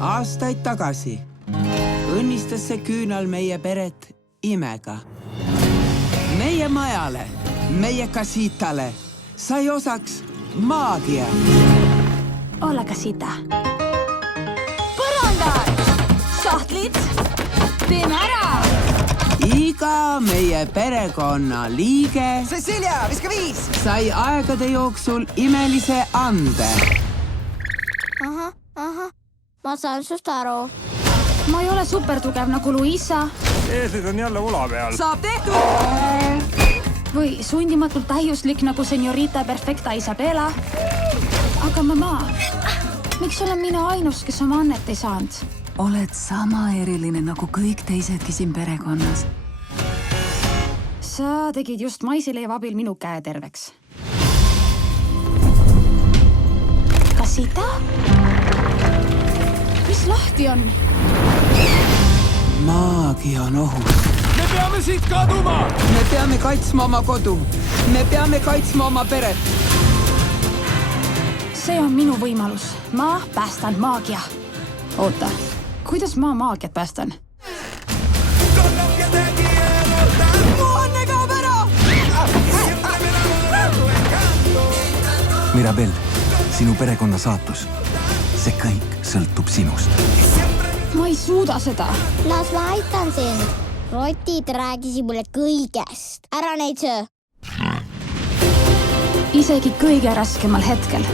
Aastaid tagasi õnnistas see küünal meie peret imega. Meie majale, meie Casitale sai osaks maagia. Olla Casita. Põrandad! Sahtlid! Teeme ära! Iga meie perekonna liige Cecilia, viska 5! sai aegade jooksul imelise ande. Ahah, ma saan sust aru. Ma ei ole supertugev nagu Luisa. Eeslid on jälle ula peal. Saab tehtud! Või sundimatult täiuslik nagu Señorita Perfecta Isabela. Aga mama, miks olen mina ainus, kes oma annet ei saanud? Oled sama eriline nagu kõik teisedki siin perekonnas. Sa tegid just maisileiva abil minu käe terveks. Casita? Mis lahti on? Maagia on ohus. Me peame siit kaduma! Me peame kaitsma oma kodu. Me peame kaitsma oma peret. See on minu võimalus. Ma päästan maagia. Oota, kuidas ma maagiat päästan? Mu anne kaob ära! Mirabel, sinu perekonna saatus. See kõik sõltub sinust. Ma ei suuda seda. Las ma aitan sind. Rotid räägisid mulle kõigest. Ära neid söö. Isegi kõige raskemal hetkel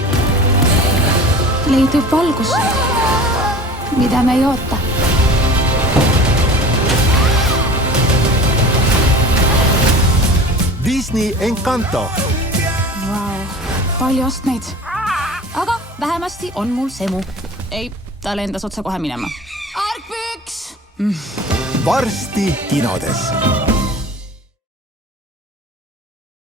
leidub valgus, mida me ei oota. Disney Encanto. Vau, palju astmeid. Aga vähemasti on mul semu. Ei, ta lendas otse kohe minema. Argpüks! Varsti kinodes.